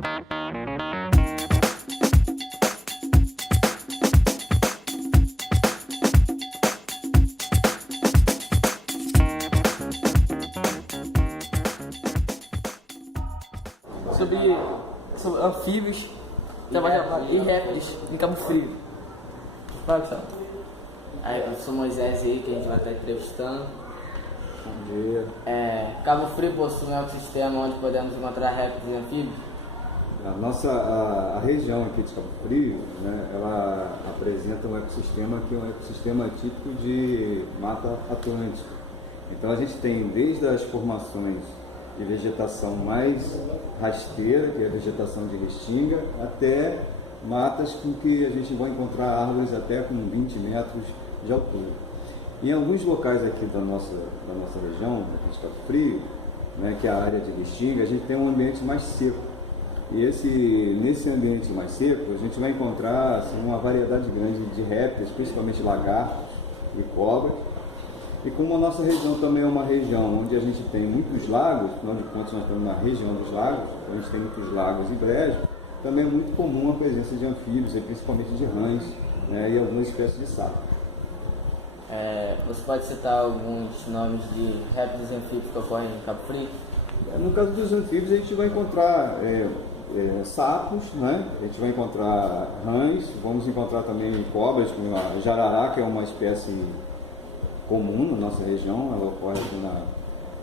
Sobre anfíbios e répteis em Cabo Frio. Fala, Gustavo. Eu sou Moisés aí, que a gente vai estar entrevistando. Bom dia. Cabo Frio possui um ecossistema onde podemos encontrar répteis e anfíbios. A região aqui de Cabo Frio, né, ela apresenta um ecossistema que é um ecossistema típico de Mata Atlântica. Então a gente tem desde as formações de vegetação mais rasteira, que é a vegetação de restinga, até matas com que a gente vai encontrar árvores até com 20 metros de altura. Em alguns locais aqui da nossa região, aqui de Cabo Frio, né, que é a área de restinga, a gente tem um ambiente mais seco. E nesse ambiente mais seco, a gente vai encontrar assim, uma variedade grande de répteis, principalmente lagartos e cobras. E como a nossa região também é uma região onde a gente tem muitos lagos, afinal de contas nós estamos na região dos lagos, a gente tem muitos lagos e brejos, também é muito comum a presença de anfíbios, e principalmente de rãs, né, e algumas espécies de sapo. Você pode citar alguns nomes de répteis e anfíbios que ocorrem em Cabo Frio? No caso dos anfíbios, a gente vai encontrar sapos, né? A gente vai encontrar rãs, vamos encontrar também cobras, como a jararaca, que é uma espécie comum na nossa região, ela ocorre aqui na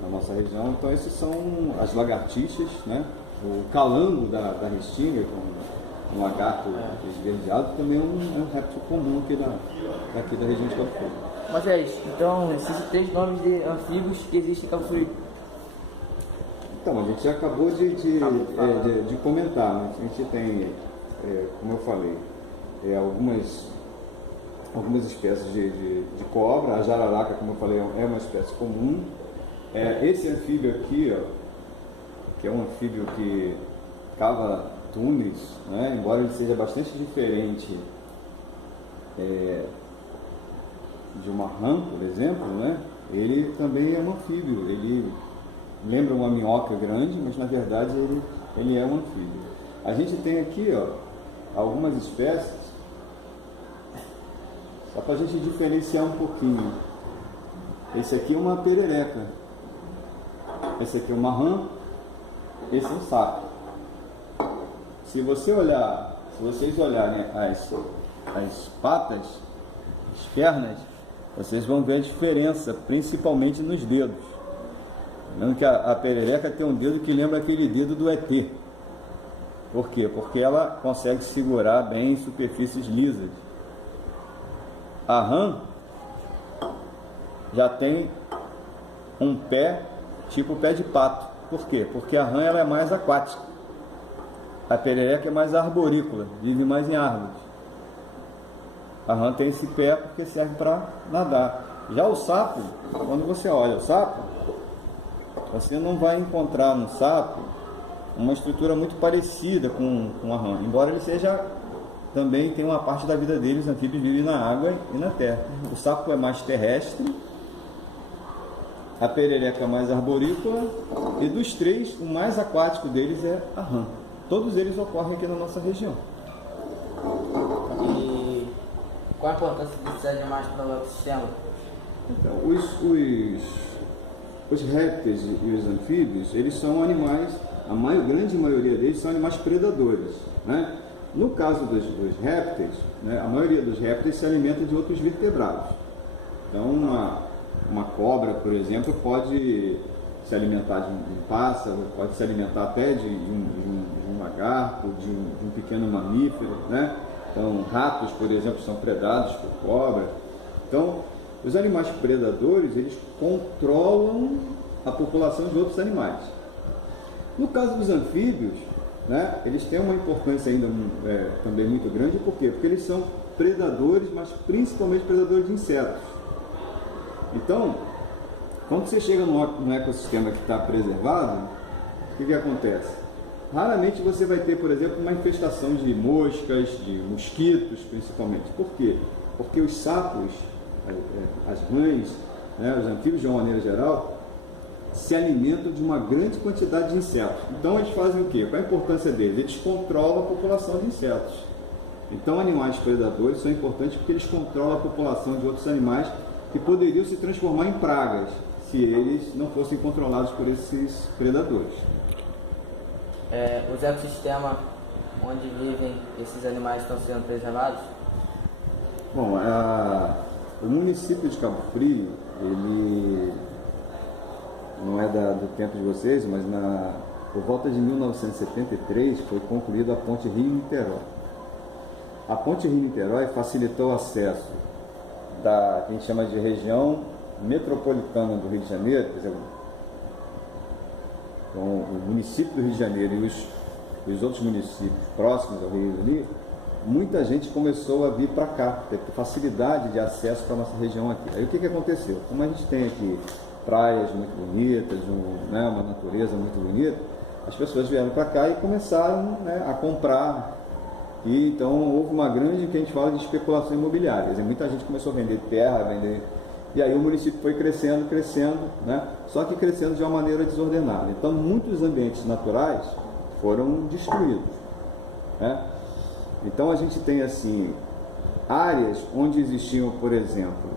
nossa região. Então esses são as lagartixas, né? O calango da restinga, um lagarto esverdeado, também é um réptil comum aqui da região de Cabo Frio. Mas então existem 3 nomes de anfíbios que existem em Cabo Frio. Então, a gente já acabou de comentar, né? A gente tem, como eu falei, algumas espécies de cobra. A jararaca, como eu falei, é uma espécie comum. Esse anfíbio aqui, ó, que é um anfíbio que cava túneis, né? Embora ele seja bastante diferente de uma rã, por exemplo, né? Ele também é um anfíbio. Ele lembra uma minhoca grande, mas na verdade ele é um anfíbio. A gente tem aqui, ó, algumas espécies, só para a gente diferenciar um pouquinho. Esse aqui é uma perereca, esse aqui é uma rã, esse é um sapo. Se vocês olharem as patas, as pernas, vocês vão ver a diferença, principalmente nos dedos. Lembrando que a perereca tem um dedo que lembra aquele dedo do ET. Por quê? Porque ela consegue segurar bem em superfícies lisas. A rã já tem um pé tipo pé de pato. Por quê? Porque a rã ela é mais aquática. A perereca é mais arborícola, vive mais em árvores. A rã tem esse pé porque serve para nadar. Já o sapo, quando você olha o sapo, você não vai encontrar no sapo uma estrutura muito parecida com a rã, embora ele seja também tem uma parte da vida deles, os anfíbios vivem na água e na terra. O sapo é mais terrestre, a perereca é mais arborícola, e dos 3, o mais aquático deles é a rã. Todos eles ocorrem aqui na nossa região. E qual a importância desses animais para o ecossistema? Então, os répteis e os anfíbios, eles são animais, grande maioria deles são animais predadores, né? No caso dos répteis, né, a maioria dos répteis se alimenta de outros vertebrados. Então, uma cobra, por exemplo, pode se alimentar de um pássaro, pode se alimentar até de um lagarto, de um pequeno mamífero, né? Então, ratos, por exemplo, são predados por cobra. Então, os animais predadores, eles controlam a população de outros animais. No caso dos anfíbios, né, eles têm uma importância ainda também muito grande. Por quê? Porque eles são predadores, mas principalmente predadores de insetos. Então, quando você chega num ecossistema que está preservado, o que acontece? Raramente você vai ter, por exemplo, uma infestação de moscas, de mosquitos, principalmente. Por quê? Porque os sapos, as rãs, né, os anfíbios de uma maneira geral, se alimentam de uma grande quantidade de insetos. Então eles fazem o quê? Qual a importância deles? Eles controlam a população de insetos. Então animais predadores são importantes porque eles controlam a população de outros animais que poderiam se transformar em pragas se eles não fossem controlados por esses predadores. Os ecossistemas onde vivem esses animais estão sendo preservados? Bom, o município de Cabo Frio, ele não é do tempo de vocês, mas por volta de 1973 foi concluída a ponte Rio-Niterói. A ponte Rio-Niterói facilitou o acesso que a gente chama de região metropolitana do Rio de Janeiro, quer dizer, então, o município do Rio de Janeiro e os outros municípios próximos ao Rio ali, muita gente começou a vir para cá, ter facilidade de acesso para a nossa região aqui. Aí o que aconteceu? Como a gente tem aqui praias muito bonitas, uma natureza muito bonita, as pessoas vieram para cá e começaram, né, a comprar. E então houve uma grande, que a gente fala de especulação imobiliária. Quer dizer, muita gente começou a vender terra, e aí o município foi crescendo, né? Só que crescendo de uma maneira desordenada. Então muitos ambientes naturais foram destruídos, né? Então a gente tem assim áreas onde existiam, por exemplo,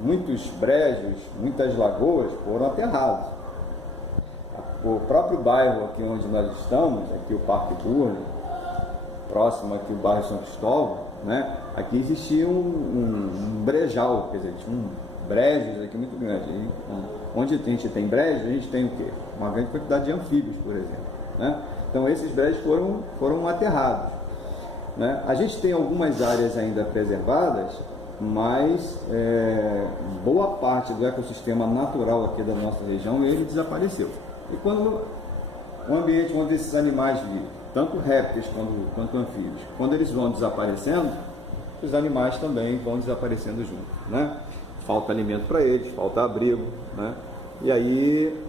muitos brejos, muitas lagoas foram aterrados. O próprio bairro aqui onde nós estamos, aqui o Parque Burle, próximo aqui o bairro São Cristóvão, né? Aqui existia um brejal, quer dizer, tinha brejos aqui muito grandes. Onde a gente tem brejos, a gente tem o quê? Uma grande quantidade de anfíbios, por exemplo, né? Então esses brejos foram aterrados, né? A gente tem algumas áreas ainda preservadas, mas boa parte do ecossistema natural aqui da nossa região, ele desapareceu. E quando o ambiente onde esses animais vivem, tanto répteis quanto anfíbios, quando eles vão desaparecendo, os animais também vão desaparecendo junto, né? Falta alimento para eles, falta abrigo, né? E aí,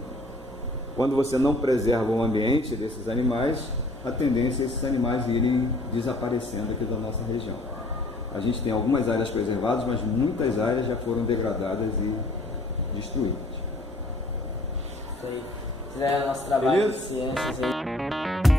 quando você não preserva o ambiente desses animais, a tendência é esses animais irem desaparecendo aqui da nossa região. A gente tem algumas áreas preservadas, mas muitas áreas já foram degradadas e destruídas. Isso aí. Isso aí é o nosso trabalho de ciências aí.